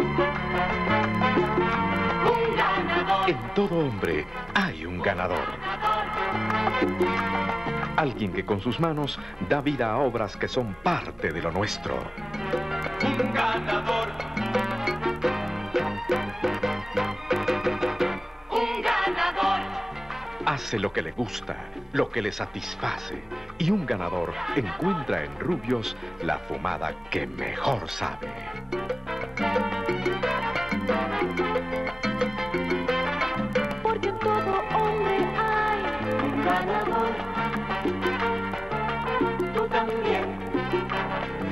Un ganador. En todo hombre hay un ganador. Alguien que con sus manos da vida a obras que son parte de lo nuestro. Un ganador. Un ganador. Hace lo que le gusta, lo que le satisface. Y un ganador encuentra en Rubios la fumada que mejor sabe. Porque en todo hombre hay un ganador. Tú también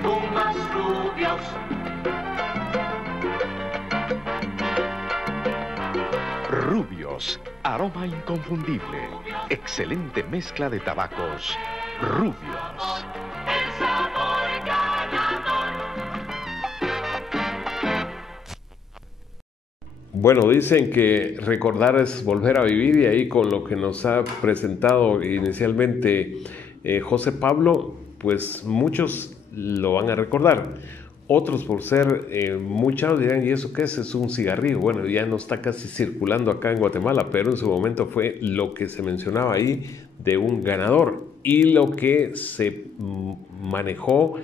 fumas Rubios. Rubios, aroma inconfundible. Excelente mezcla de tabacos. Rubios. El sabor ganador. Bueno, dicen que recordar es volver a vivir, y ahí con lo que nos ha presentado inicialmente José Pablo, pues muchos lo van a recordar. Otros, por ser muchos, dirán, ¿y eso qué es? Es un cigarrillo. Bueno, ya no está casi circulando acá en Guatemala, pero en su momento fue lo que se mencionaba ahí de un ganador, y lo que se manejó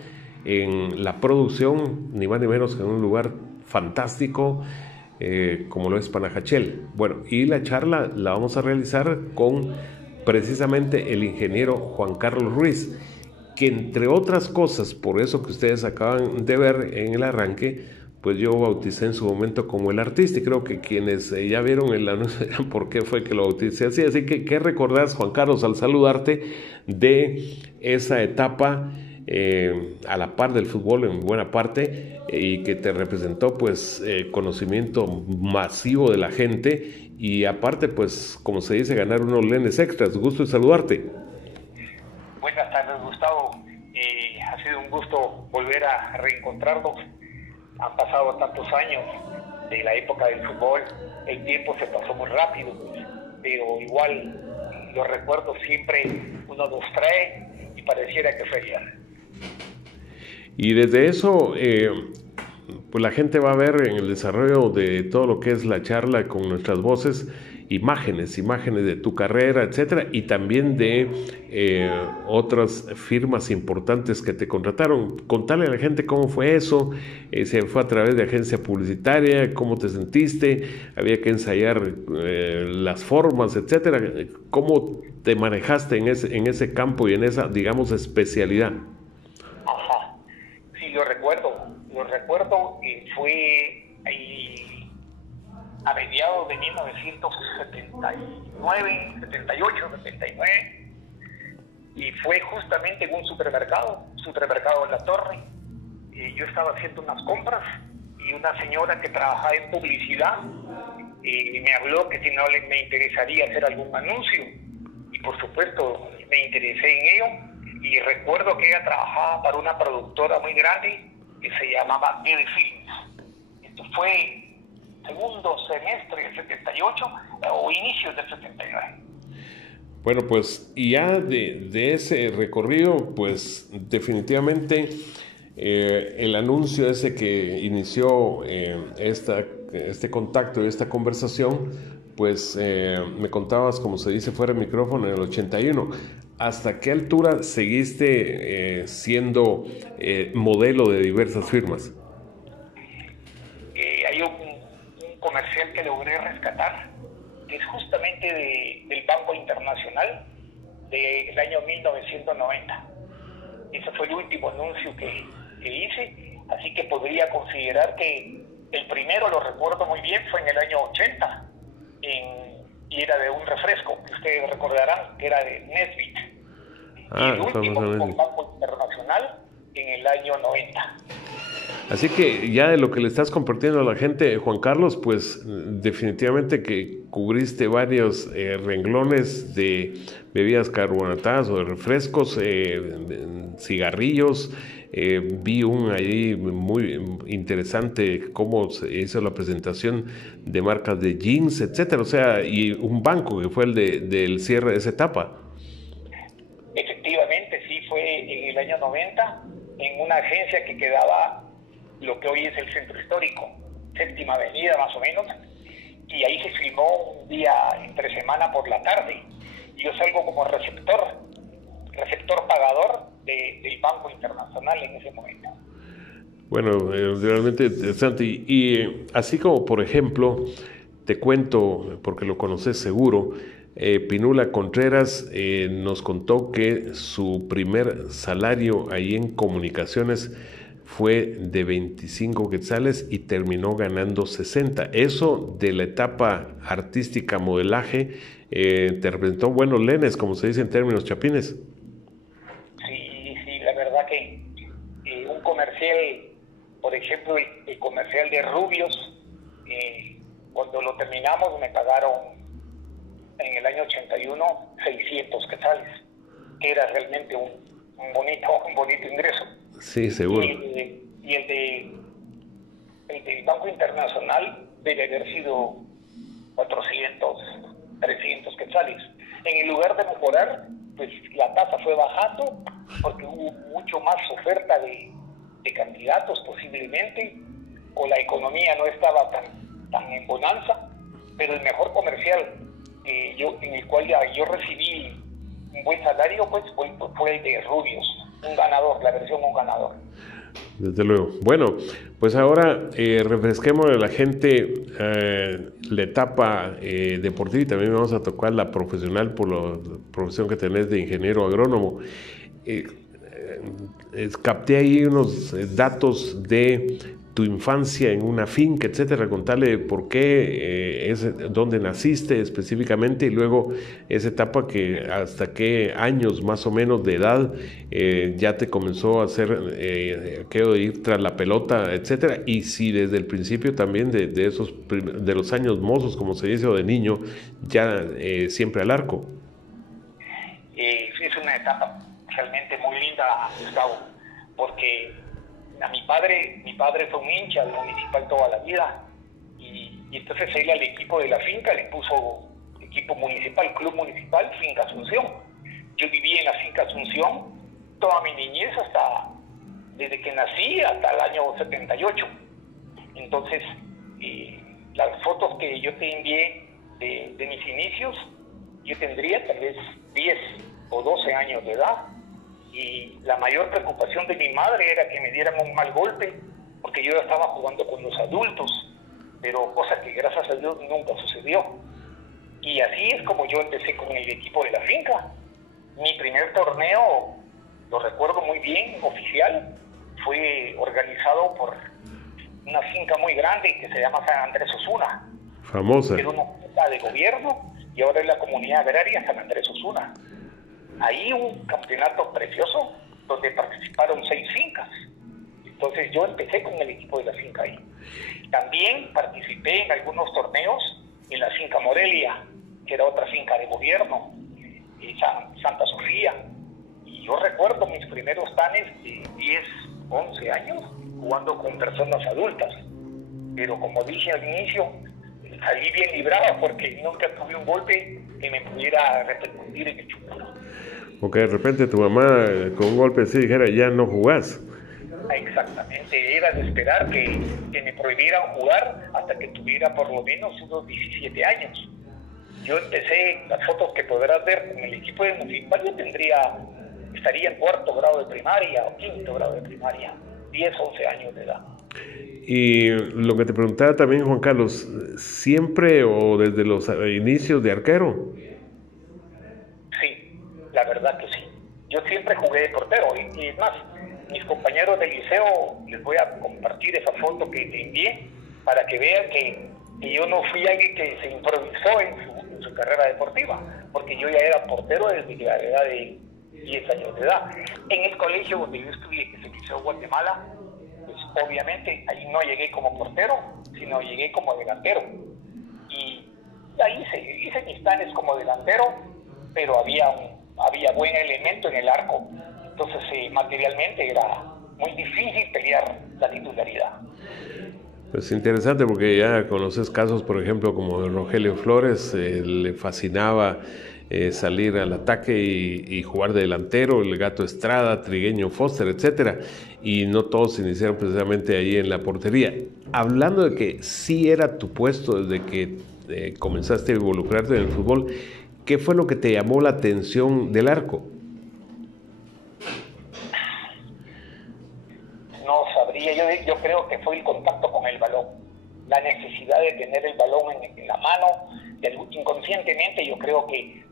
en la producción, ni más ni menos que en un lugar fantástico, como lo es Panajachel. Bueno, y la charla la vamos a realizar con precisamente el ingeniero Juan Carlos Ruiz, que entre otras cosas, por eso que ustedes acaban de ver en el arranque, pues yo bauticé en su momento como el artista, y creo que quienes ya vieron el anuncio dirán por qué fue que lo bauticé así. Así que, ¿qué recordás, Juan Carlos, al saludarte de esa etapa a la par del fútbol en buena parte, y que te representó pues conocimiento masivo de la gente, y aparte pues, como se dice, ganar unos lenes extras? Gusto de saludarte. Buenas tardes, Gustavo. Ha sido un gusto volver a reencontrarnos. Han pasado tantos años de la época del fútbol, el tiempo se pasó muy rápido, pero igual los recuerdos siempre uno los trae y pareciera que fue ayer. Y desde eso, pues la gente va a ver en el desarrollo de todo lo que es la charla con nuestras voces, imágenes de tu carrera, etcétera, y también de otras firmas importantes que te contrataron. Contale a la gente cómo fue eso, se fue a través de agencia publicitaria, cómo te sentiste, había que ensayar las formas, etcétera. ¿Cómo te manejaste en ese campo y en esa, digamos, especialidad? Ajá, sí, lo recuerdo, y fue ahí a mediados de 1979, 78, 79, y fue justamente en un supermercado en La Torre. Yo estaba haciendo unas compras y una señora que trabajaba en publicidad me habló que si no me interesaría hacer algún anuncio, y por supuesto me interesé en ello, y recuerdo que ella trabajaba para una productora muy grande que se llamaba Beauty Films. Esto fue segundo semestre del 78 o inicios del 79. Bueno, pues y ya de ese recorrido, pues definitivamente el anuncio ese que inició este contacto y esta conversación, pues me contabas, como se dice fuera del micrófono, en el 81. ¿Hasta qué altura seguiste siendo modelo de diversas firmas? Hay un comercial que logré rescatar, que es justamente del Banco Internacional del año 1990. Ese fue el último anuncio que hice, así que podría considerar que el primero, lo recuerdo muy bien, fue en el año 80, y era de un refresco, que ustedes recordarán, que era de Nesbit. Y el último fue el Banco Internacional en el año 90. Así que ya de lo que le estás compartiendo a la gente, Juan Carlos, pues definitivamente que cubriste varios renglones de bebidas carbonatadas o de refrescos, cigarrillos. Vi ahí muy interesante cómo se hizo la presentación de marcas de jeans, etcétera. O sea, y un banco que fue el del cierre de esa etapa. Efectivamente, sí, fue en el año 90, en una agencia que quedaba lo que hoy es el centro histórico. Séptima Avenida más o menos, y ahí se filmó un día entre semana por la tarde. Yo salgo como receptor pagador del Banco Internacional en ese momento. Bueno, realmente interesante. Y así como, por ejemplo, te cuento, porque lo conoces seguro, Pinula Contreras nos contó que su primer salario ahí en comunicaciones fue de 25 quetzales y terminó ganando 60. Eso de la etapa artística, modelaje, te representó buenos lenes, como se dice en términos chapines. Sí, la verdad que un comercial, por ejemplo, el comercial de Rubios, cuando lo terminamos me pagaron en el año 81 600 quetzales, que era realmente un bonito ingreso. Sí, seguro. Y el del Banco Internacional debe haber sido 400, 300 quetzales. En el lugar de mejorar, pues la tasa fue bajando porque hubo mucho más oferta de candidatos posiblemente, o la economía no estaba tan en bonanza, pero el mejor comercial en el cual yo recibí un buen salario, pues fue el de Rubios, un ganador, la versión un ganador. Desde luego. Bueno, pues ahora refresquemos a la gente la etapa deportiva, y también vamos a tocar la profesional por la profesión que tenés de ingeniero agrónomo. Capté ahí unos datos de tu infancia en una finca, etcétera. Contarle por qué, dónde naciste específicamente, y luego esa etapa que hasta qué años más o menos de edad ya te comenzó a hacer aquello de ir tras la pelota, etcétera, y si desde el principio también de los años mozos, como se dice, o de niño, ya siempre al arco. Es una etapa realmente muy linda, Gustavo, porque mi padre fue un hincha del Municipal toda la vida, y entonces él al equipo de la finca le puso equipo municipal, Club Municipal Finca Asunción. Yo viví en la Finca Asunción toda mi niñez, desde que nací hasta el año 78. Entonces, las fotos que yo te envié de mis inicios, yo tendría tal vez 10 o 12 años de edad. Y la mayor preocupación de mi madre era que me dieran un mal golpe, porque yo ya estaba jugando con los adultos, pero cosa que gracias a Dios nunca sucedió. Y así es como yo empecé con el equipo de la finca. Mi primer torneo, lo recuerdo muy bien, oficial, fue organizado por una finca muy grande que se llama San Andrés Osuna. Famosa. Era una finca de gobierno y ahora es la comunidad agraria San Andrés Osuna. Ahí un campeonato precioso donde participaron 6 fincas. Entonces yo empecé con el equipo de la finca ahí. También participé en algunos torneos en la finca Morelia, que era otra finca de gobierno, Santa Sofía. Y yo recuerdo mis primeros tanes de 10, 11 años jugando con personas adultas. Pero como dije al inicio, salí bien librado porque nunca tuve un golpe que me pudiera repercutir en el chupuro. Porque de repente tu mamá con un golpe así dijera, ya no jugás. Exactamente, era de esperar que me prohibieran jugar hasta que tuviera por lo menos unos 17 años. Yo empecé, las fotos que podrás ver con el equipo de Municipal, yo estaría en 4º grado de primaria o 5º grado de primaria, 10, 11 años de edad. Y lo que te preguntaba también, Juan Carlos, ¿siempre o desde los inicios de arquero? Sí, la verdad que sí. Yo siempre jugué de portero y es más, mis compañeros del liceo, les voy a compartir esa foto que te envié para que vean que yo no fui alguien que se improvisó en su carrera deportiva, porque yo ya era portero desde la edad de 10 años de edad. En el colegio donde yo estudié, que es el Liceo Guatemala, pues obviamente ahí no llegué como portero, sino llegué como delantero. Y ahí hice mis tanes como delantero, pero había buen elemento en el arco. Entonces materialmente era muy difícil pelear la titularidad. Pues interesante porque ya conoces casos, por ejemplo, como de Rogelio Flores, le fascinaba salir al ataque y jugar de delantero, el Gato Estrada, Trigueño Foster, etcétera, y no todos iniciaron precisamente ahí en la portería. Hablando de que sí era tu puesto desde que comenzaste a involucrarte en el fútbol, ¿qué fue lo que te llamó la atención del arco? No sabría, yo creo que fue el contacto con el balón, la necesidad de tener el balón en la mano. Inconscientemente yo creo que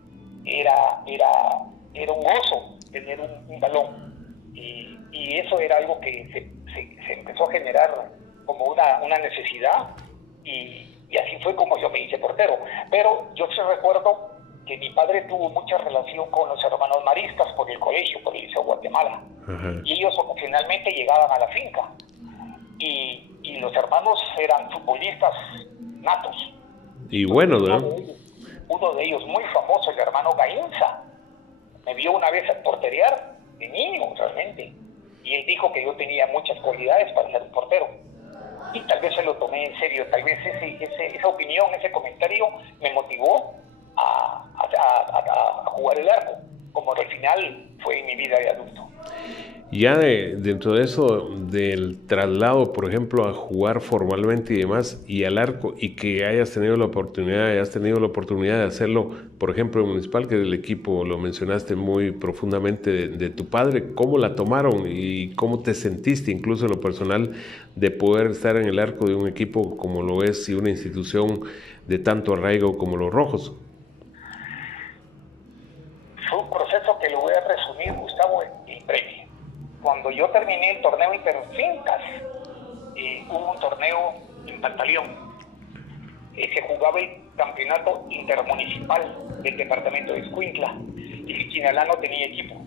era un gozo tener un balón, y eso era algo que se empezó a generar como una necesidad, y así fue como yo me hice portero. Pero yo sí recuerdo que mi padre tuvo mucha relación con los hermanos maristas por el colegio, por el Liceo Guatemala. Ajá. Y ellos ocasionalmente llegaban a la finca, y los hermanos eran futbolistas natos. Y bueno, ¿no? Uno de ellos muy famoso, el hermano Gainza, me vio una vez porterear de niño realmente, y él dijo que yo tenía muchas cualidades para ser un portero, y tal vez se lo tomé en serio. Tal vez esa opinión, ese comentario me motivó a jugar el arco, como al final fue en mi vida de adulto. Ya dentro de eso, del traslado, por ejemplo, a jugar formalmente y demás, y al arco, y que hayas tenido la oportunidad de hacerlo, por ejemplo, en Municipal, que del equipo lo mencionaste muy profundamente de tu padre, ¿cómo la tomaron y cómo te sentiste, incluso en lo personal, de poder estar en el arco de un equipo como lo es y una institución de tanto arraigo como los Rojos? Fue un proceso que lo voy a resumir, Gustavo, en breve. Cuando yo terminé el torneo Interfincas, hubo un torneo en Pantaleón. Se jugaba el campeonato intermunicipal del departamento de Escuintla, y Chinalá no tenía equipo.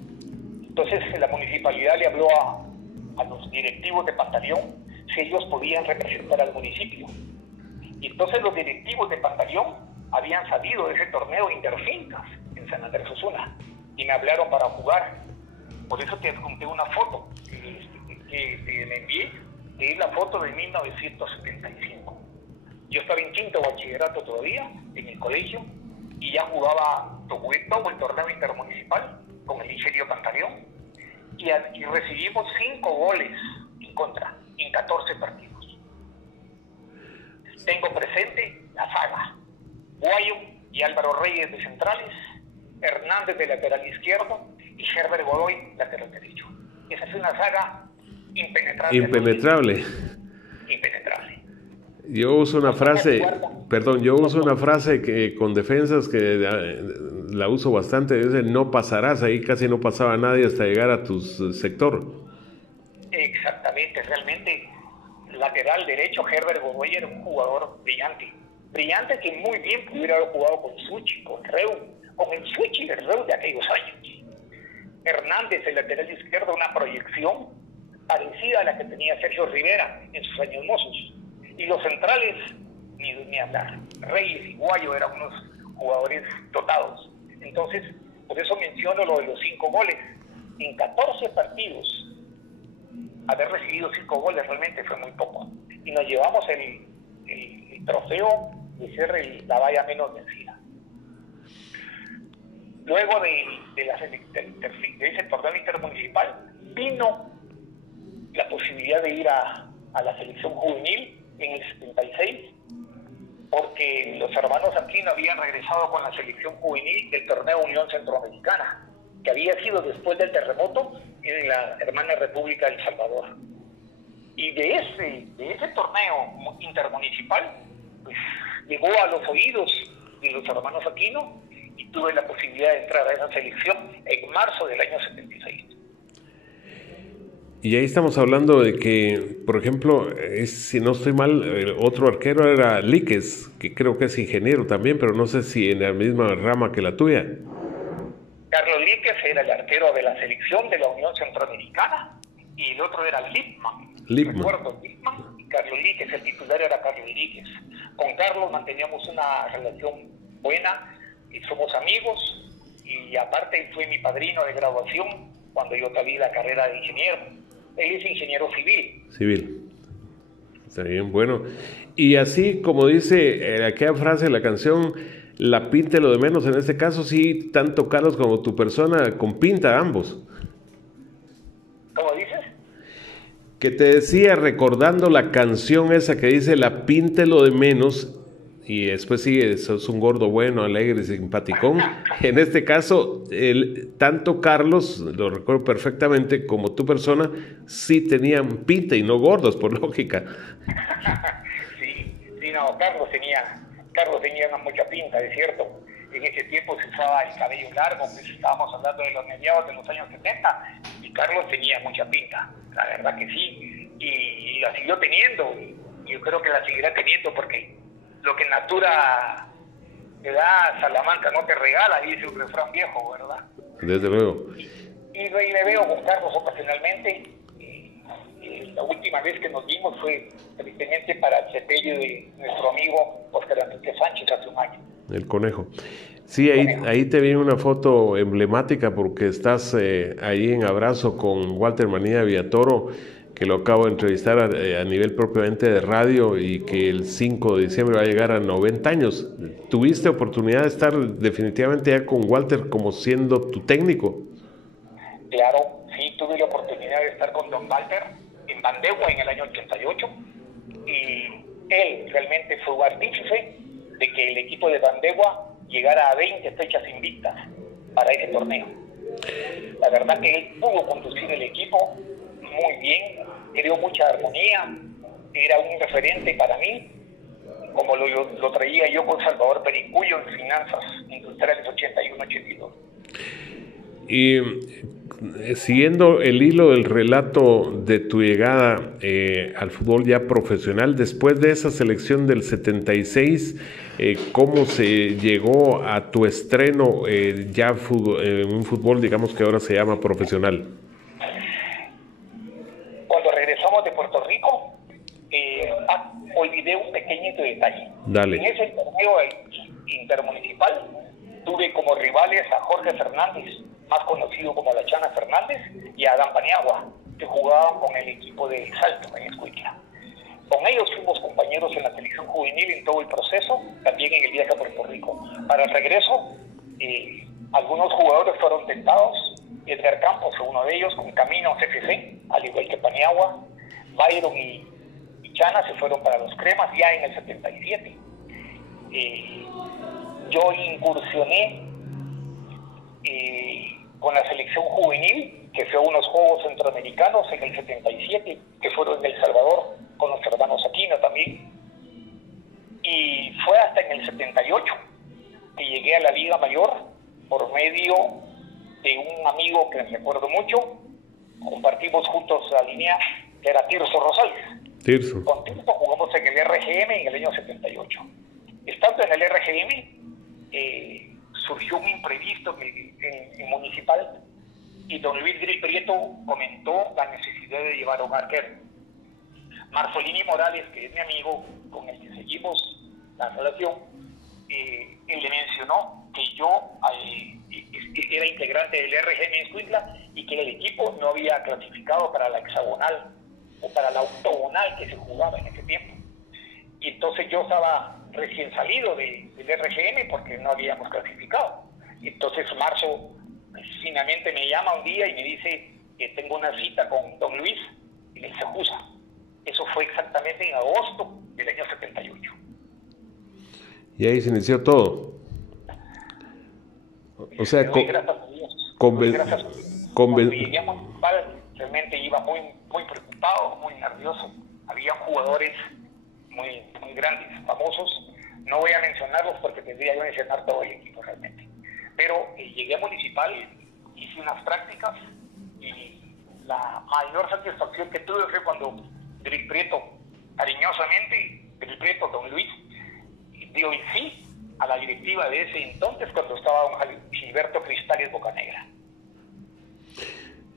Entonces la municipalidad le habló a los directivos de Pantaleón si ellos podían representar al municipio. Y entonces los directivos de Pantaleón habían sabido de ese torneo Interfincas en San Andrés Osuna, y me hablaron para jugar. Por eso te adjunté una foto que me envié, que es la foto de 1975. Yo estaba en quinto bachillerato todavía, en el colegio, y ya jugué todo el torneo intermunicipal con el Ingenio Pantaleón, y recibimos 5 goles en contra, en 14 partidos. Tengo presente la saga: Guayo y Álvaro Reyes de centrales, Hernández de lateral izquierdo y Herbert Godoy lateral derecho. Esa es una saga impenetrable. Impenetrable. Yo uso una frase que con defensas que la uso bastante, dice: no pasarás. Ahí casi no pasaba nadie hasta llegar a tu sector. Exactamente, realmente lateral derecho Herbert Godoy era un jugador brillante, que muy bien pudiera haber jugado con Suchi, con el Suchi y el Reu de aquellos años. Hernández, el lateral izquierdo, una proyección parecida a la que tenía Sergio Rivera en sus años mozos. Y los centrales, ni hablar. Reyes y Guayo eran unos jugadores dotados. Entonces, por eso menciono lo de los 5 goles. En 14 partidos, haber recibido 5 goles realmente fue muy poco. Y nos llevamos el trofeo de ser la valla menos vencida. Luego de ese torneo intermunicipal, vino la posibilidad de ir a la selección juvenil en el 76, porque los hermanos Aquino habían regresado con la selección juvenil del torneo Unión Centroamericana, que había sido después del terremoto en la hermana República de El Salvador. Y de ese torneo intermunicipal, pues, llegó a los oídos de los hermanos Aquino, y tuve la posibilidad de entrar a esa selección en marzo del año 76. Y ahí estamos hablando de que, por ejemplo, si no estoy mal, otro arquero era Líquez, que creo que es ingeniero también, pero no sé si en la misma rama que la tuya. Carlos Líquez era el arquero de la selección de la Unión Centroamericana, y el otro era Lipman. Recuerdo Lipman y Carlos Líquez, el titular era Carlos Líquez. Con Carlos manteníamos una relación buena, y somos amigos, y aparte él fue mi padrino de graduación cuando yo salí la carrera de ingeniero. Él es ingeniero civil. Está bien, bueno. Y así como dice aquella frase de la canción, la pinta es lo de menos. En este caso sí, tanto Carlos como tu persona con pinta ambos. ¿Cómo dices? Que te decía, recordando la canción esa que dice la pinta es lo de menos, y después sigue, sos un gordo bueno, alegre, simpaticón. En este caso, tanto Carlos, lo recuerdo perfectamente, como tu persona, sí tenían pinta y no gordos, por lógica. Sí, no, Carlos tenía mucha pinta, es cierto. En ese tiempo se usaba el cabello largo, pues estábamos hablando de los mediados de los años 70, y Carlos tenía mucha pinta, la verdad que sí, y la siguió teniendo, y yo creo que la seguirá teniendo, porque lo que natura te da, Salamanca no te regala, dice un refrán viejo, ¿verdad? Desde luego. Y me veo con Carlos ocasionalmente. La última vez que nos vimos fue tristemente para el sepelio de nuestro amigo Oscar Enrique Sánchez hace un año. El conejo. Sí, ahí te vi una foto emblemática porque estás ahí en abrazo con Walter Manía Villatoro, que lo acabo de entrevistar a nivel propiamente de radio y que el 5 de diciembre va a llegar a 90 años. ¿Tuviste oportunidad de estar definitivamente ya con Walter como siendo tu técnico? Claro, sí, tuve la oportunidad de estar con don Walter en Bandegua en el año 88 y él realmente fue artífice de que el equipo de Bandegua llegara a 20 fechas invictas para ese torneo. La verdad que él pudo conducir el equipo muy bien, creó mucha armonía, era un referente para mí, como lo traía yo con Salvador Pericuyo en Finanzas Industriales 81-82. Y siguiendo el hilo del relato de tu llegada al fútbol ya profesional, después de esa selección del 76, ¿cómo se llegó a tu estreno ya en un fútbol, digamos que ahora se llama profesional? Cuando regresamos de Puerto Rico, olvidé un pequeñito detalle. Dale. En ese torneo intermunicipal tuve como rivales a Jorge Fernández, más conocido como La Chana Fernández, y a Adán Paniagua, que jugaban con el equipo de Salto en Escuintla. Con ellos fuimos compañeros en la selección juvenil en todo el proceso, también en el viaje a Puerto Rico. Para el regreso, algunos jugadores fueron tentados. Edgar Campos fue uno de ellos, con Caminos FC, al igual que Paniagua. Byron y Chana se fueron para los Cremas ya en el 77. Yo incursioné con la selección juvenil, que fue a unos Juegos Centroamericanos en el 77, que fueron en El Salvador, con los hermanos Aquino también. Y fue hasta en el 78 que llegué a la Liga Mayor por medio de un amigo que recuerdo mucho. Compartimos juntos la línea, que era Tirso Rosales. Tirso. Con Tirso jugamos en el RGM en el año 78. Estando en el RGM, surgió un imprevisto en Municipal y don Luis Gris Prieto comentó la necesidad de llevar a un arquero. Marcelini Morales, que es mi amigo, con el que seguimos la relación, él le mencionó que yo era integrante del RGM en Escuintla y que el equipo no había clasificado para la hexagonal o para la octogonal que se jugaba en ese tiempo. Y entonces yo estaba recién salido del RGM porque no habíamos clasificado. Entonces Marzo finalmente me llama un día y me dice que tengo una cita con don Luis en el Sejusa. Eso fue exactamente en agosto del año 78. Y ahí se inició todo. O sea, gracias a Dios. Cuando llegué a Municipal, realmente iba muy preocupado, muy nervioso. Había jugadores muy grandes, famosos. No voy a mencionarlos porque tendría que mencionar todo el equipo realmente. Pero llegué a Municipal, hice unas prácticas y la mayor satisfacción que tuve fue cuando Gris Prieto, cariñosamente, Gris Prieto, don Luis, dio el sí a la directiva de ese entonces cuando estaba don Gilberto Cristales Bocanegra.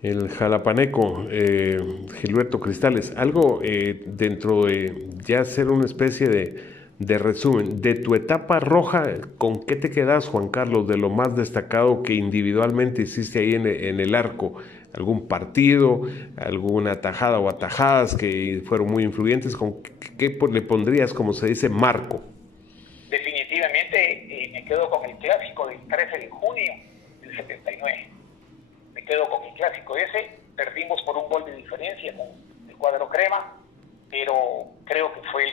El jalapaneco, Gilberto Cristales, algo dentro de ya hacer una especie de resumen, de tu etapa roja, ¿con qué te quedas, Juan Carlos, de lo más destacado que individualmente hiciste ahí en el arco? ¿Algún partido, alguna tajada o atajadas que fueron muy influyentes? ¿Con qué le pondrías, como se dice, marco? Definitivamente me quedo con el clásico del 13 de junio del 79. Me quedo con el clásico ese. Perdimos por un gol de diferencia con el cuadro crema, pero creo que fue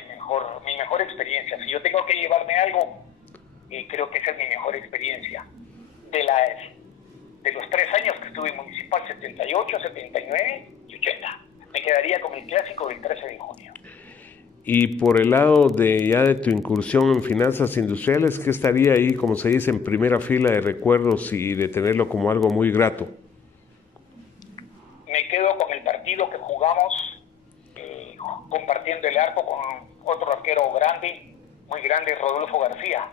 mi mejor experiencia. Si yo tengo que llevarme algo, creo que esa es mi mejor experiencia. De los 3 años que estuve en Municipal, 78, 79 y 80. Me quedaría con el clásico del 13 de junio. Y por el lado de tu incursión en finanzas industriales, ¿qué estaría ahí, como se dice, en primera fila de recuerdos y de tenerlo como algo muy grato? Me quedo con el partido que jugamos compartiendo el arco con otro arquero grande, muy grande, Rodolfo García.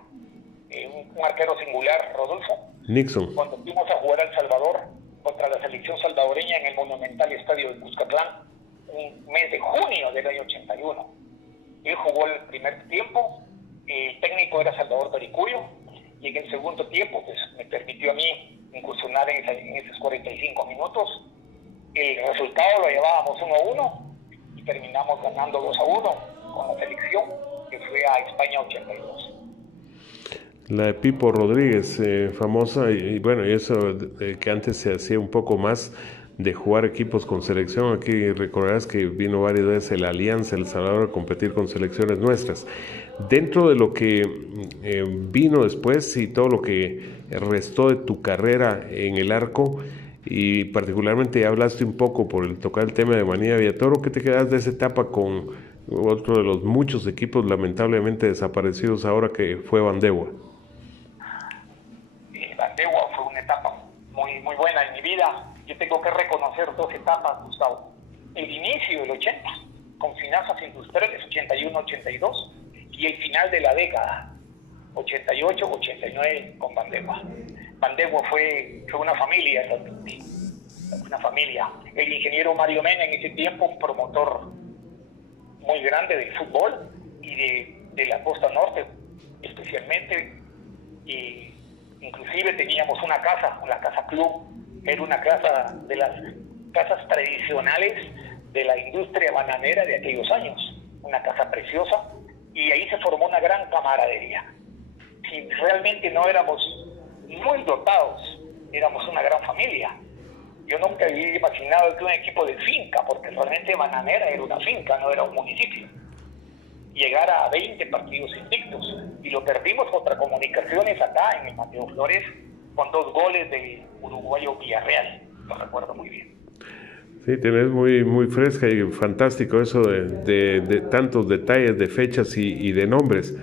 Un arquero singular, Rodolfo. Nixon. Cuando fuimos a jugar a El Salvador contra la selección salvadoreña en el monumental estadio de Cuscatlán, un mes de junio del año 81. Él jugó el primer tiempo, el técnico era Salvador Pericuyo, y en el segundo tiempo pues, me permitió a mí incursionar en esos 45 minutos. El resultado lo llevábamos 1-1 y terminamos ganando 2-1 con la selección que fue a España 82. La de Pipo Rodríguez, famosa, y bueno, y eso que antes se hacía un poco más de jugar equipos con selección. Aquí recordarás que vino varias veces la Alianza El Salvador a competir con selecciones nuestras. Dentro de lo que vino después y todo lo que restó de tu carrera en el arco, y particularmente ya hablaste un poco por tocar el tema de Manía Villatoro, ¿qué te quedas de esa etapa con otro de los muchos equipos lamentablemente desaparecidos ahora que fue Bandegua? Bandegua fue una etapa muy, muy buena en mi vida. Yo tengo que reconocer 2 etapas, Gustavo. El inicio del 80, con finanzas industriales, 81-82, y el final de la década, 88-89, con Bandegua. Bandegua fue una familia, una familia. El ingeniero Mario Mena en ese tiempo, un promotor muy grande del fútbol y de la costa norte, especialmente, y inclusive teníamos una casa, la Casa Club. Era una casa de las casas tradicionales de la industria bananera de aquellos años, una casa preciosa, y ahí se formó una gran camaradería. Si realmente no éramos muy dotados, éramos una gran familia. Yo nunca había imaginado que un equipo de finca, porque realmente Bananera era una finca, no era un municipio, llegara a 20 partidos invictos, y lo perdimos contra Comunicaciones acá en el Mateo Flores, con 2 goles del uruguayo Villarreal, lo recuerdo muy bien. Sí, tenés muy, muy fresca y fantástico eso de tantos detalles de fechas y de nombres.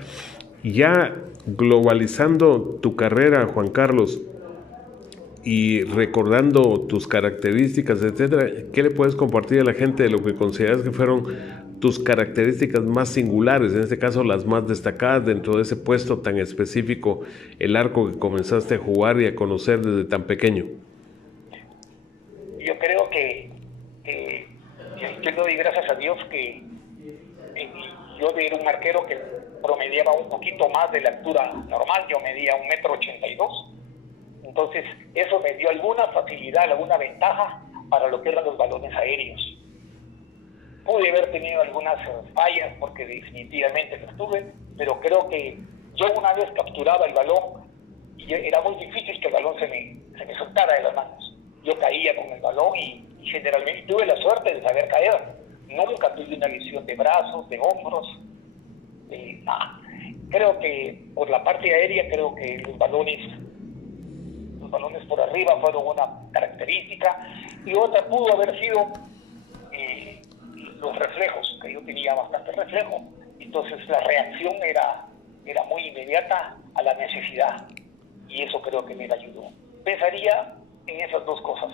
Ya globalizando tu carrera, Juan Carlos, y recordando tus características, etcétera, ¿qué le puedes compartir a la gente de lo que consideras que fueron tus características más singulares, en este caso las más destacadas dentro de ese puesto tan específico, el arco que comenzaste a jugar y a conocer desde tan pequeño? Yo creo que yo le doy gracias a Dios que yo era un arquero que promediaba un poquito más de la altura normal. Yo medía 1,82 m. Entonces, eso me dio alguna facilidad, alguna ventaja para lo que eran los balones aéreos. Pude haber tenido algunas fallas porque definitivamente los tuve, pero creo que yo una vez capturaba el balón y era muy difícil que el balón se me soltara de las manos. Yo caía con el balón y generalmente tuve la suerte de saber caer. Nunca tuve una lesión de brazos, de hombros, nada. Creo que por la parte aérea, creo que los balones por arriba fueron una característica, y otra pudo haber sido los reflejos, que yo tenía bastante reflejo, entonces la reacción era muy inmediata a la necesidad, y eso creo que me ayudó. Pensaría en esas 2 cosas.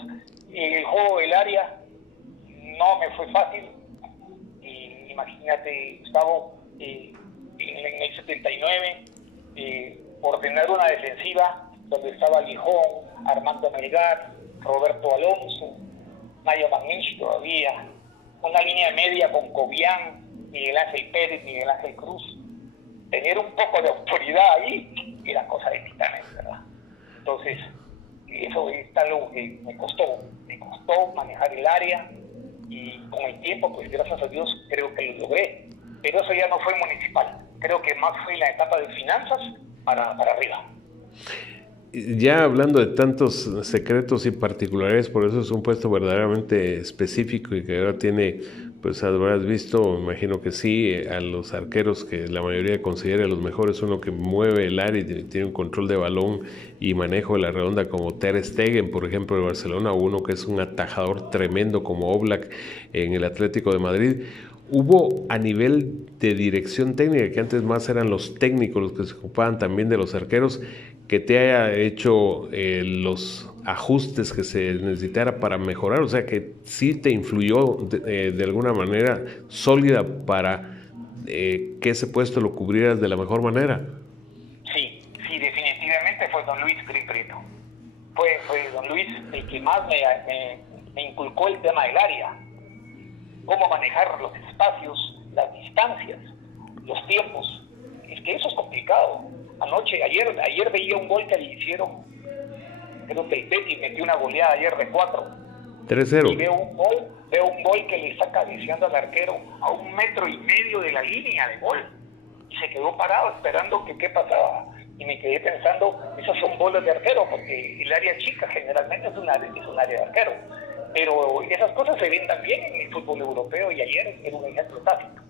En el juego del área no me fue fácil. Imagínate, Gustavo, en el 79, ordenar una defensiva donde estaba Lijón, Armando Melgar, Roberto Alonso, Mayo Magnich todavía, una línea media con Cobian, Miguel Ángel Pérez, Miguel Ángel Cruz. Tener un poco de autoridad ahí era cosa de titanes, ¿verdad? Entonces, eso es algo que me costó manejar el área, y con el tiempo, pues gracias a Dios, creo que lo logré. Pero eso ya no fue municipal, creo que más fue la etapa de finanzas para arriba. Ya hablando de tantos secretos y particulares, por eso es un puesto verdaderamente específico y que ahora tiene, pues habrás visto, me imagino que sí, a los arqueros que la mayoría considera los mejores, uno que mueve el área y tiene un control de balón y manejo de la redonda como Ter Stegen, por ejemplo, de Barcelona, o uno que es un atajador tremendo como Oblak en el Atlético de Madrid. Hubo a nivel de dirección técnica, que antes más eran los técnicos los que se ocupaban también de los arqueros, que te haya hecho los ajustes que se necesitara para mejorar, o sea que sí te influyó de alguna manera sólida para que ese puesto lo cubrieras de la mejor manera. Sí, definitivamente fue don Luis Prieto. Fue don Luis el que más me inculcó el tema del área, cómo manejar los espacios, las distancias, los tiempos. Es que eso es complicado. Ayer veía un gol que le hicieron, creo que el Betis metió una goleada ayer de 4-0. Y veo un gol que le saca cabeceando al arquero a 1,5 metros de la línea de gol. Y se quedó parado esperando que qué pasaba. Y me quedé pensando, esos son bolas de arquero, porque el área chica generalmente es un área de arquero. Pero esas cosas se ven también en el fútbol europeo y ayer era un ejemplo tácito.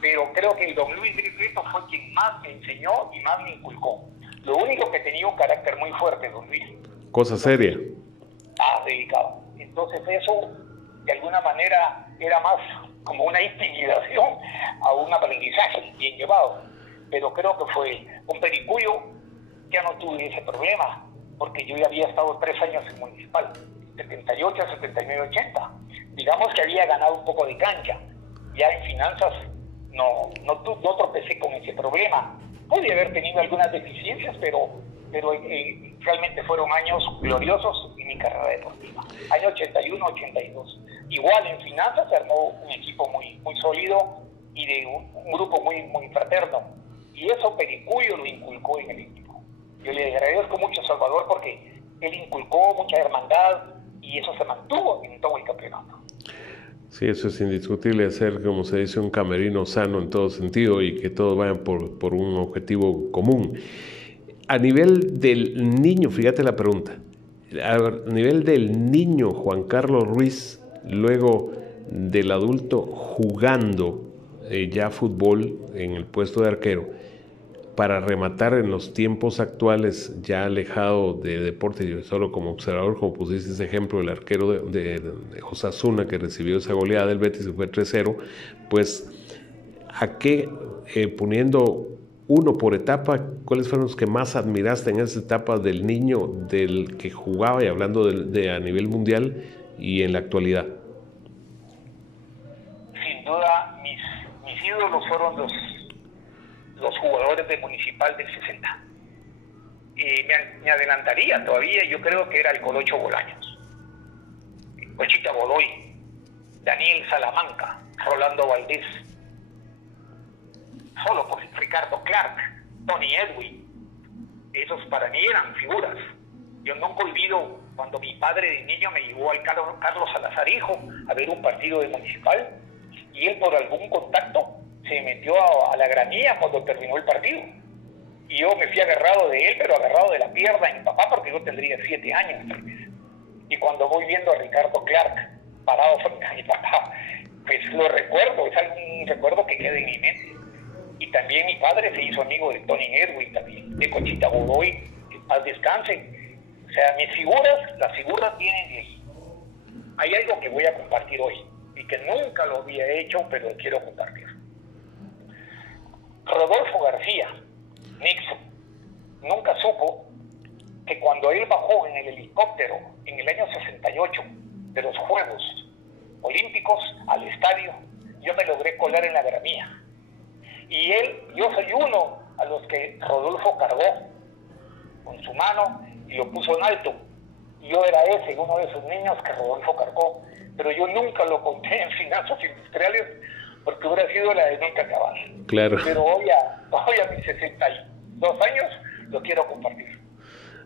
Pero creo que el don Luis Prieto fue quien más me enseñó y más me inculcó. Lo único que tenía un carácter muy fuerte, don Luis. Cosa seria. Delicado. Entonces eso, de alguna manera, era más como una intimidación a un aprendizaje bien llevado. Pero creo que fue un Pericuyo, ya no tuve ese problema, porque yo ya había estado 3 años en Municipal, 78, 79, 80. Digamos que había ganado un poco de cancha. Ya en finanzas no tropecé con ese problema. Pude haber tenido algunas deficiencias, pero realmente fueron años gloriosos en mi carrera deportiva. Año 81, 82. Igual en finanzas se armó un equipo muy, muy sólido y de un grupo muy, muy fraterno. Y eso Pericuyo lo inculcó en el equipo. Yo le agradezco mucho a Salvador porque él inculcó mucha hermandad y eso se mantuvo en todo el campeonato. Sí, eso es indiscutible, hacer, como se dice, un camerino sano en todo sentido y que todos vayan por un objetivo común. A nivel del niño, fíjate la pregunta, a nivel del niño Juan Carlos Ruiz, luego del adulto jugando ya fútbol en el puesto de arquero, para rematar en los tiempos actuales, ya alejado de deporte, yo solo como observador, como pusiste ese ejemplo, el arquero de Osasuna que recibió esa goleada del Betis, que fue 3-0, pues, ¿a qué, poniendo uno por etapa, cuáles fueron los que más admiraste en esa etapa del niño, del que jugaba y hablando de a nivel mundial y en la actualidad? Sin duda, mis ídolos fueron los jugadores de Municipal del 60. Me adelantaría todavía, yo creo que era el Colocho Bolaños, Conchita Godoy, Daniel Salamanca, Rolando Valdés, solo por Ricardo Clark, Tony Edwin. Esos para mí eran figuras. Yo nunca olvido cuando mi padre de niño me llevó al Carlos Salazar hijo a ver un partido de Municipal y él por algún contacto se metió a la gramilla cuando terminó el partido. Y yo me fui agarrado de él, pero agarrado de la pierna de mi papá, porque yo tendría 7 años tal vez. Y cuando voy viendo a Ricardo Clark parado frente a mi papá, pues lo recuerdo, es algún recuerdo que queda en mi mente. Y también mi padre se hizo amigo de Tony Edwin también, de Conchita Godoy, que paz descanse. O sea, las figuras vienen de ahí. Hay algo que voy a compartir hoy, y que nunca lo había hecho, pero lo quiero compartir. Rodolfo García, Nixon, nunca supo que cuando él bajó en el helicóptero en el año 68 de los Juegos Olímpicos al estadio, yo me logré colar en la gramilla. Y yo soy uno a los que Rodolfo cargó con su mano y lo puso en alto. Y yo era uno de esos niños que Rodolfo cargó. Pero yo nunca lo conté en finanzas industriales porque hubiera sido la de nunca acabar. Claro. Pero hoy a mis 62 años lo quiero compartir.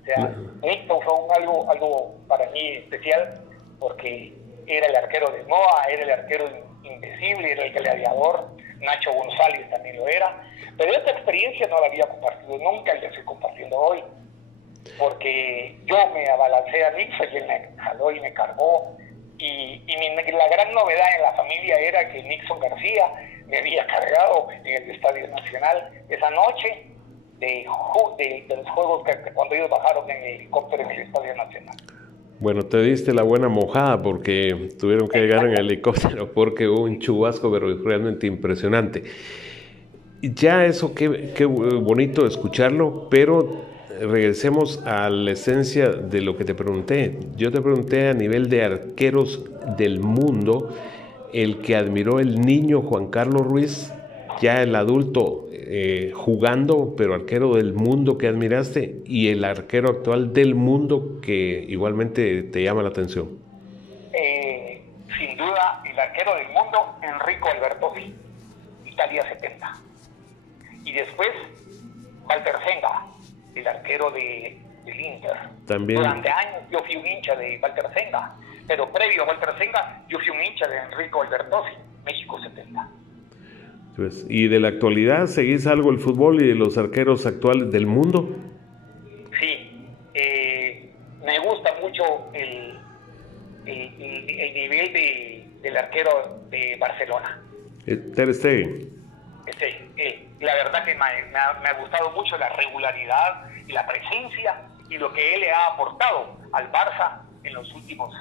O sea, esto fue algo para mí especial porque era el arquero de Moa, era el arquero indecible, era el gladiador, Nacho González también lo era. Pero esta experiencia no la había compartido nunca y la estoy compartiendo hoy. porque yo me abalancé a Nixon y él me jaló y me cargó. La gran novedad en la familia era que Nixon García me había cargado en el Estadio Nacional esa noche de los juegos que cuando ellos bajaron en el helicóptero en el Estadio Nacional. Bueno, te diste la buena mojada porque tuvieron que llegar en helicóptero porque hubo un chubasco, pero realmente impresionante. Ya eso, qué bonito escucharlo, pero regresemos a la esencia de lo que te pregunté. Yo te pregunté a nivel de arqueros del mundo, el que admiró el niño Juan Carlos Ruiz, ya el adulto jugando, pero arquero del mundo que admiraste, y el arquero actual del mundo que igualmente te llama la atención. Sin duda, el arquero del mundo, Enrico Albertosi, Italia 70. Y después, Walter Senga, el arquero del Inter. También. Durante años yo fui un hincha de Walter Senga, pero previo a Walter Senga yo fui un hincha de Enrico Albertosi, México 70. Pues, ¿y de la actualidad seguís algo el fútbol y de los arqueros actuales del mundo? Sí, me gusta mucho el nivel del arquero de Barcelona. Ter Stegen. La verdad que me ha gustado mucho la regularidad y la presencia y lo que él le ha aportado al Barça en los últimos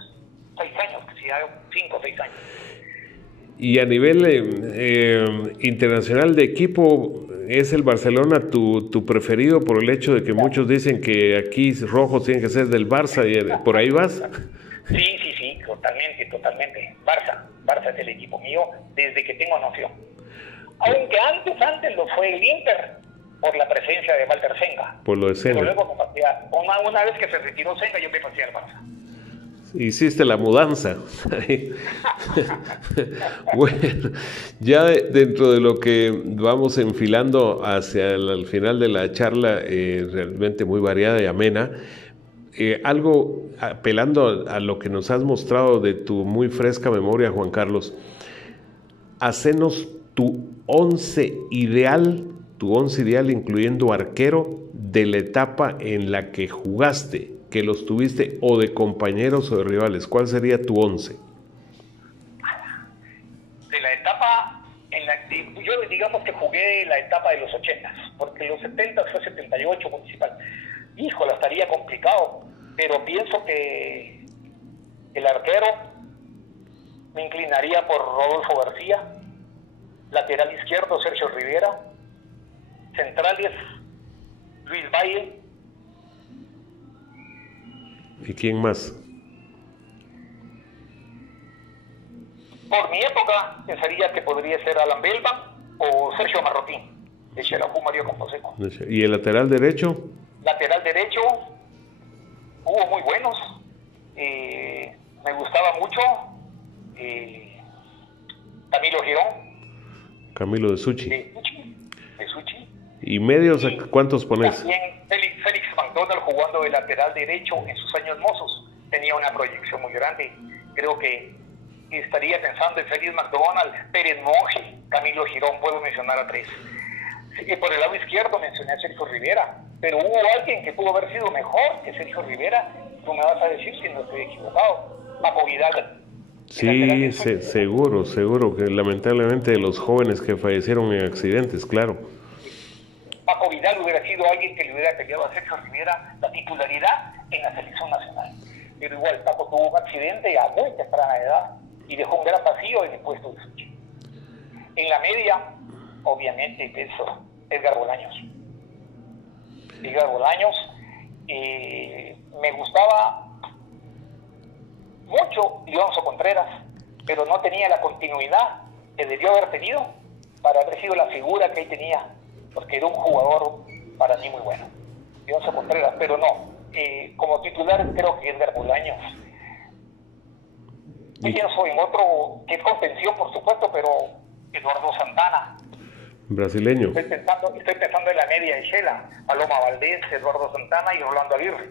6 años, que sea 5 o 6 años. Y a nivel internacional de equipo, ¿es el Barcelona tu preferido por el hecho de que muchos dicen que aquí rojos tienen que ser del Barça y por ahí vas? Sí, totalmente. Barça es el equipo mío desde que tengo noción. Aunque antes lo fue el Inter por la presencia de Walter Senga. Por lo de Senga. Pero luego una vez que se retiró Senga, yo me pasé al Barça. Hiciste la mudanza. Bueno, ya dentro de lo que vamos enfilando hacia el final de la charla, realmente muy variada y amena, algo apelando a lo que nos has mostrado de tu muy fresca memoria, Juan Carlos, hacenos tu once ideal incluyendo arquero de la etapa en la que jugaste, que los tuviste o de compañeros o de rivales. ¿Cuál sería tu 11? De la etapa en la que yo digamos que jugué la etapa de los 80, porque los 70 fue 78 Municipal. Híjole, estaría complicado, pero pienso que el arquero me inclinaría por Rodolfo García, lateral izquierdo Sergio Rivera, centrales Luis Valle. ¿Y quién más? Por mi época, pensaría que podría ser Alan Belban o Sergio Marrotín, de Xelajú Mario Camposeco. ¿Y el lateral derecho? Lateral derecho, hubo muy buenos. Me gustaba mucho Camilo Girón. Camilo de Suchi. De Suchi. ¿Y medios cuántos pones? También Félix McDonald jugando de lateral derecho en sus años mozos. Tenía una proyección muy grande. Creo que estaría pensando en Félix McDonald, Pérez Monge, Camilo Girón, puedo mencionar a 3. Por el lado izquierdo mencioné a Sergio Rivera, pero hubo alguien que pudo haber sido mejor que Sergio Rivera. Tú me vas a decir si no estoy equivocado. Paco Vidal. Sí, seguro que lamentablemente de los jóvenes que fallecieron en accidentes, claro. Paco Vidal hubiera sido alguien que le hubiera peleado a Sergio Rivera la titularidad en la selección nacional. Pero igual Paco tuvo un accidente a muy temprana edad y dejó un gran vacío en el puesto de Suchi. En la media, obviamente, pienso Edgar Bolaños. Me gustaba mucho Leonzo Contreras, pero no tenía la continuidad que debió haber tenido para haber sido la figura que él tenía, porque era un jugador para mí muy bueno. Leonzo Contreras, pero no. Como titular creo que Edgar Bolaños. Y pienso en otro, que es contención por supuesto, pero Eduardo Santana. Brasileño. Estoy pensando en la media de Shela, Paloma Valdés, Eduardo Santana y Rolando Aguirre.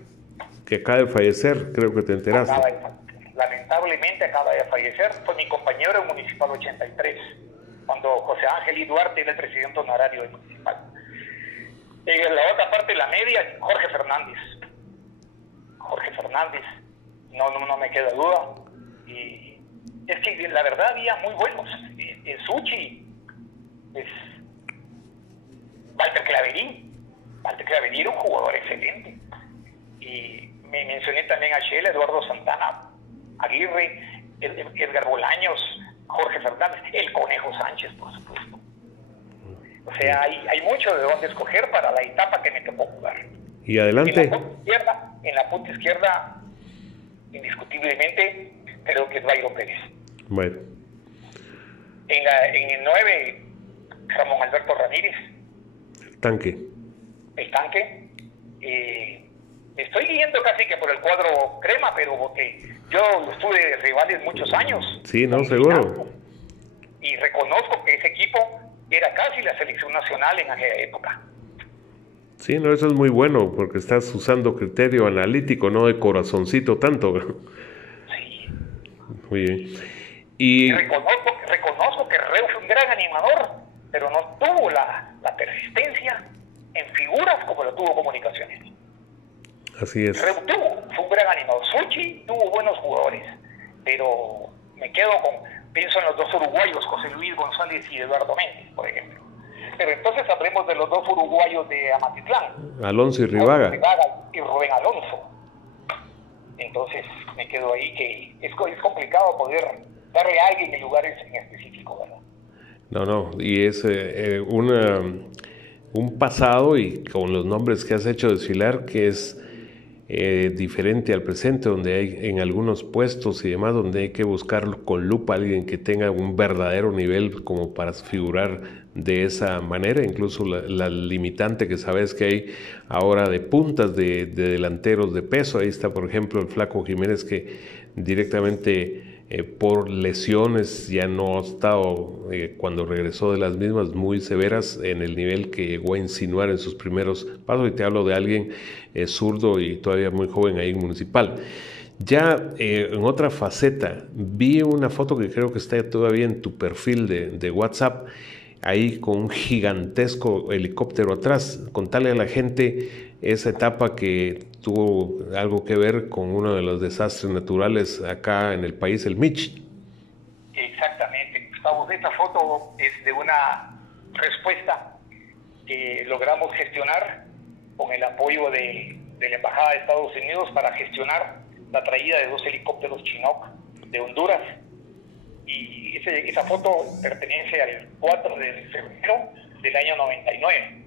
Que acaba de fallecer, creo que te enteraste. Lamentablemente acaba de fallecer, fue mi compañero en Municipal 83, cuando José Ángel y Duarte era el presidente honorario del Municipal. En la otra parte de la media, Jorge Fernández, Jorge Fernández, no me queda duda. Y es que la verdad había muy buenos. En Suchi, pues, Walter Claverín era un jugador excelente. Y me mencioné también a Shell, Eduardo Santana, Aguirre, Edgar Bolaños, Jorge Fernández, el Conejo Sánchez, por supuesto. O sea, hay mucho de dónde escoger para la etapa que me tocó jugar. Y adelante. En la punta izquierda, indiscutiblemente, creo que es Bayro Pérez. Bueno. En el 9, Ramón Alberto Ramírez. El tanque. Me estoy guiando casi que por el cuadro crema, pero porque yo estuve de rivales muchos años. Sí, no, seguro. Y reconozco que ese equipo era casi la selección nacional en aquella época. Sí, no, eso es muy bueno, porque estás usando criterio analítico, no de corazoncito tanto. Sí. Muy bien. Y reconozco que Reu fue un gran animador, pero no tuvo la persistencia en figuras como lo tuvo Comunicaciones. Así es. Reu fue un gran animador. Suchi tuvo buenos jugadores, pero me quedo pienso en los dos uruguayos, José Luis González y Eduardo Méndez, por ejemplo. Pero entonces hablemos de los dos uruguayos de Amatitlán. Alonso y Rivaga. Y Rubén Alonso. Entonces me quedo ahí que es complicado poder darle a alguien en lugares en específico, ¿verdad? No, y es un pasado y con los nombres que has hecho desfilar que es diferente al presente, donde hay en algunos puestos y demás, donde hay que buscar con lupa a alguien que tenga un verdadero nivel como para figurar de esa manera, incluso la limitante que sabes que hay ahora de puntas de delanteros de peso. Ahí está, por ejemplo, el Flaco Jiménez, que directamente por lesiones ya no ha estado, cuando regresó de las mismas, muy severas en el nivel que llegó a insinuar en sus primeros pasos, y te hablo de alguien zurdo y todavía muy joven ahí en Municipal. Ya en otra faceta, vi una foto que creo que está todavía en tu perfil de WhatsApp, ahí con un gigantesco helicóptero atrás. Contale a la gente esa etapa que tuvo algo que ver con uno de los desastres naturales acá en el país, el Mitch. Exactamente, Gustavo. Esta foto es de una respuesta que logramos gestionar con el apoyo de la Embajada de Estados Unidos para gestionar la traída de 2 helicópteros Chinook de Honduras. Y esa foto pertenece al 4 de febrero del año 99.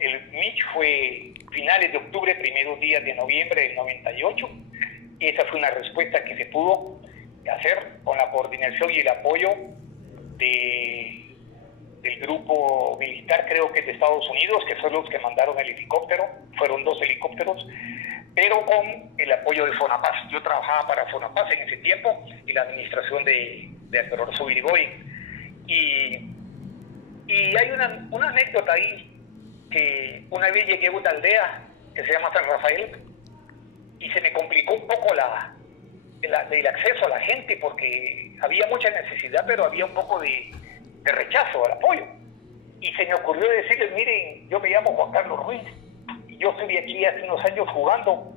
El Mitch fue finales de octubre, primeros días de noviembre del 98. Y esa fue una respuesta que se pudo hacer con la coordinación y el apoyo del grupo militar, creo que es de Estados Unidos, que son los que mandaron el helicóptero. Fueron 2 helicópteros, pero con el apoyo de Fonapaz. Yo trabajaba para Fonapaz en ese tiempo y la administración de Alberto Irigoyen. Y hay una anécdota ahí, que una vez llegué a una aldea que se llama San Rafael y se me complicó un poco el acceso a la gente, porque había mucha necesidad, pero había un poco de rechazo al apoyo. Y se me ocurrió decirles: miren, yo me llamo Juan Carlos Ruiz y yo estuve aquí hace unos años jugando,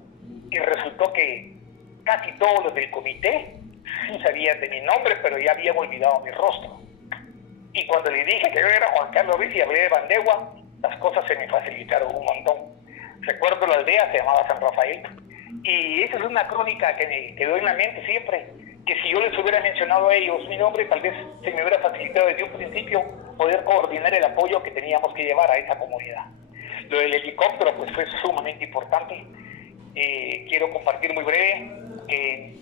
y resultó que casi todos los del comité sí sabían de mi nombre, pero ya habían olvidado mi rostro. Y cuando le dije que yo era Juan Carlos Ruiz y hablé de Bandegua, las cosas se me facilitaron un montón. Recuerdo la aldea, se llamaba San Rafael, y esa es una crónica que me quedó en la mente siempre, que si yo les hubiera mencionado a ellos mi nombre, tal vez se me hubiera facilitado desde un principio poder coordinar el apoyo que teníamos que llevar a esa comunidad. Lo del helicóptero pues fue sumamente importante. Quiero compartir muy breve que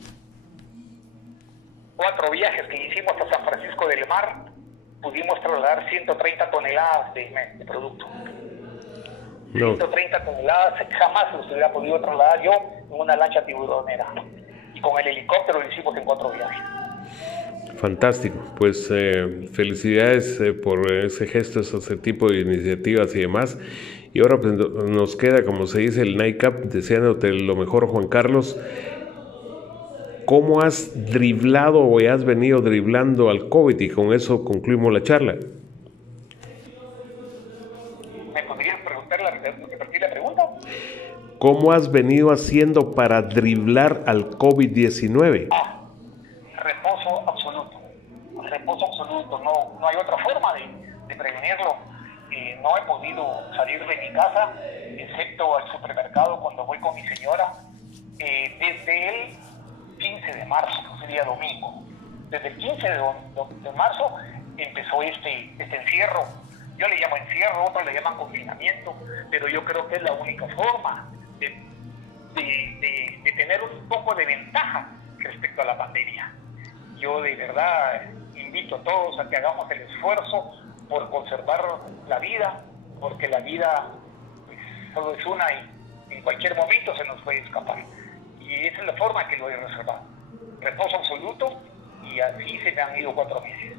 4 viajes que hicimos a San Francisco del Mar pudimos trasladar 130 toneladas de producto. No. 130 toneladas jamás los hubiera podido trasladar yo en una lancha tiburonera. Y con el helicóptero lo hicimos en 4 viajes. Fantástico. Pues felicidades por ese gesto, ese tipo de iniciativas y demás. Y ahora pues, nos queda, como se dice, el nightcap, deseándote lo mejor, Juan Carlos. ¿Cómo has driblado o has venido driblando al COVID? Y con eso concluimos la charla. Me ¿Podrías repetir la pregunta? ¿Cómo has venido haciendo para driblar al COVID-19? Reposo absoluto. Reposo absoluto. No hay otra forma de prevenirlo. No he podido salir de mi casa, excepto al supermercado cuando voy con mi señora. Desde el 15 de marzo, sería domingo. Desde el 15 de marzo empezó este encierro. Yo le llamo encierro, otros le llaman confinamiento, pero yo creo que es la única forma de tener un poco de ventaja respecto a la pandemia. Yo de verdad invito a todos a que hagamos el esfuerzo por conservar la vida, porque la vida pues, solo es una y en cualquier momento se nos puede escapar. Y esa es la forma que lo he reservado. Reposo absoluto, y así se me han ido 4 meses.